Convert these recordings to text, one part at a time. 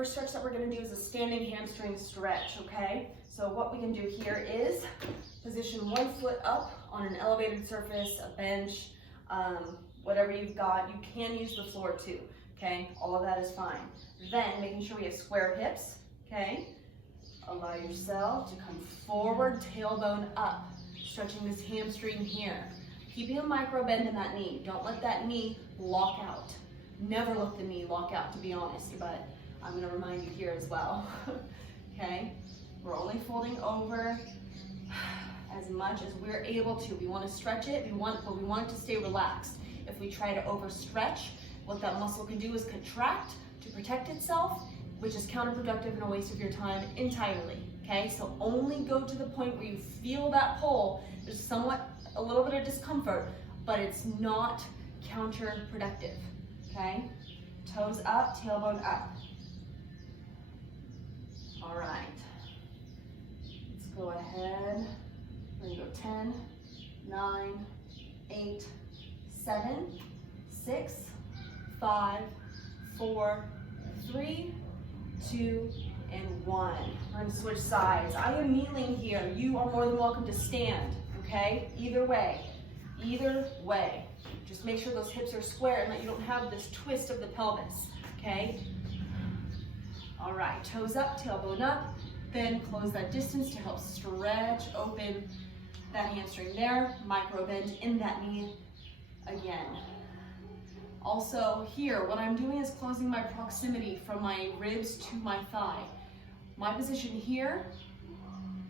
first stretch that we're gonna do is a standing hamstring stretch, okay? So what we can do here is position one foot up on an elevated surface, a bench, whatever you've got. You can use the floor too, okay? All of that is fine. Then making sure we have square hips, okay? Allow yourself to come forward, tailbone up, stretching this hamstring here. Keeping a micro bend in that knee. Don't let that knee lock out. Never let the knee lock out, to be honest, but I'm gonna remind you here as well, okay? We're only folding over as much as we're able to. We wanna stretch it, but we want it to stay relaxed. If we try to overstretch, what that muscle can do is contract to protect itself, which is counterproductive and a waste of your time entirely, okay? So only go to the point where you feel that pull. There's a little bit of discomfort, but it's not counterproductive, okay? Toes up, tailbone up. All right, let's go ahead. We're gonna go 10, 9, 8, 7, 6, 5, 4, 3, 2, and 1. We're gonna switch sides. I am kneeling here. You are more than welcome to stand, okay? Either way, Just make sure those hips are square and that you don't have this twist of the pelvis, okay? All right, toes up, tailbone up, then close that distance to help stretch open that hamstring there. Micro bend in that knee again. Also here, what I'm doing is closing my proximity from my ribs to my thigh. My position here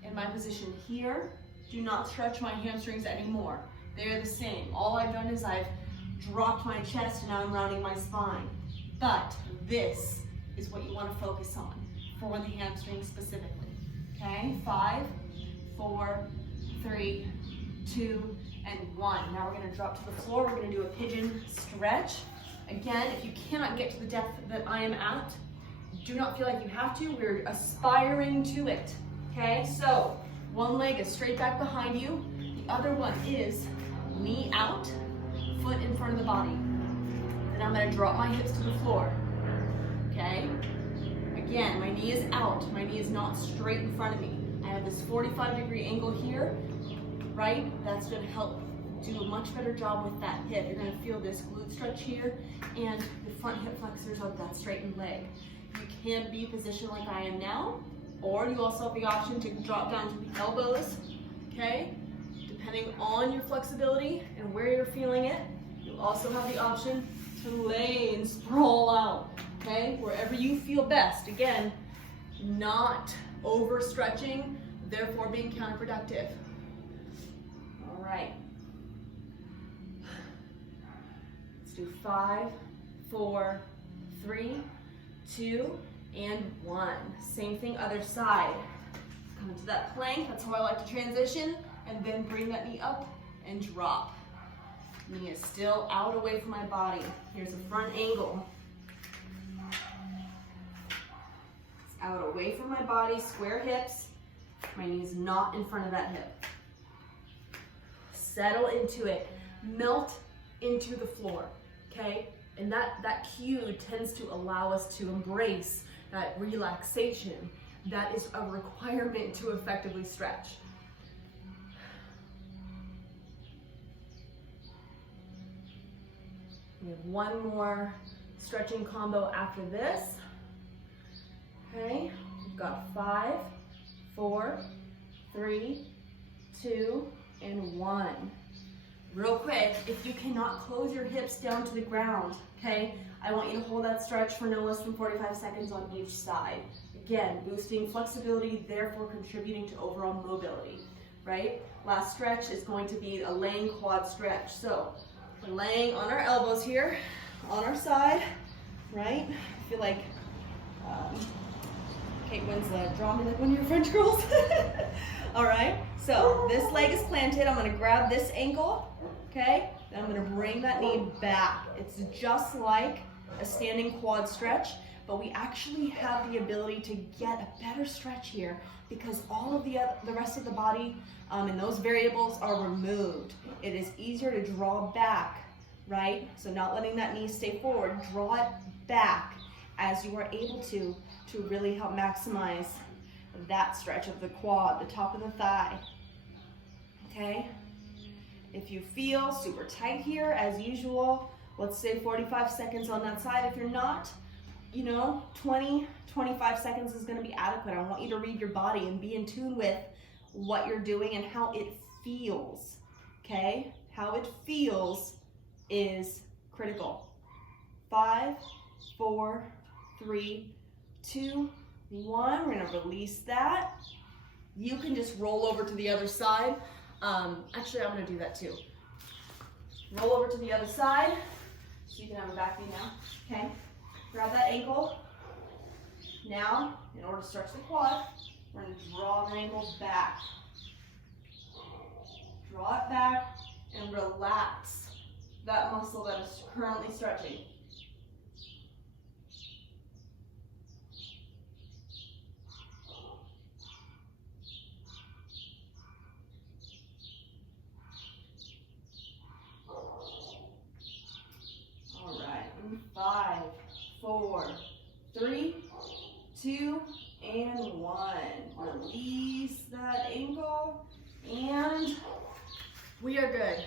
and my position here do not stretch my hamstrings anymore. They're the same. All I've done is I've dropped my chest and now I'm rounding my spine. But this is what you want to focus on for the hamstring specifically. Okay, 5, 4, 3, 2, and 1. Now we're going to drop to the floor. We're going to do a pigeon stretch. Again, if you cannot get to the depth that I am at, do not feel like you have to. We're aspiring to it. Okay, so one leg is straight back behind you. The other one is knee out, foot in front of the body. Then I'm going to drop my hips to the floor. Okay, again, my knee is out. My knee is not straight in front of me. I have this 45-degree angle here, right? That's going to help do a much better job with that hip. You're going to feel this glute stretch here and the front hip flexors of that straightened leg. You can be positioned like I am now, or you also have the option to drop down to the elbows, okay? Depending on your flexibility and where you're feeling it, you also have the option to lay and sprawl out, okay? Wherever you feel best. Again, not overstretching, therefore being counterproductive. All right. Let's do 5, 4, 3, 2, and 1. Same thing, other side. Come into that plank, that's how I like to transition, and then bring that knee up and drop. Knee is still out away from my body. Here's a front angle. It's out away from my body, square hips. My knee is not in front of that hip. Settle into it. Melt into the floor, okay? And that cue tends to allow us to embrace that relaxation. That is a requirement to effectively stretch. We have one more stretching combo after this. Okay, we've got 5, 4, 3, 2, and 1. Real quick, if you cannot close your hips down to the ground, okay, I want you to hold that stretch for no less than 45 seconds on each side. Again, boosting flexibility, therefore contributing to overall mobility, right? Last stretch is going to be a laying quad stretch. So we're laying on our elbows here, on our side, right? I feel like Kate Winslet, draw me like one of your French girls. All right, so this leg is planted. I'm gonna grab this ankle, okay? Then I'm gonna bring that knee back. It's just like a standing quad stretch, but we actually have the ability to get a better stretch here because all of the rest of the body and those variables are removed. It is easier to draw back, right? So not letting that knee stay forward, draw it back as you are able to really help maximize that stretch of the quad, the top of the thigh, okay? If you feel super tight here, as usual, let's say 45 seconds on that side. If you're not, 20, 25 seconds is gonna be adequate. I want you to read your body and be in tune with what you're doing and how it feels, okay? How it feels is critical. 5, 4, 3, 2, 1. We're gonna release that. You can just roll over to the other side. Actually, I'm gonna do that too. Roll over to the other side, so you can have a back knee now, okay? Grab that ankle. Now, in order to stretch the quad, we're gonna draw the ankle back. Draw it back and relax that muscle that is currently stretching. All right, 5, 4, 3, 2, and 1. Release that ankle, and we are good.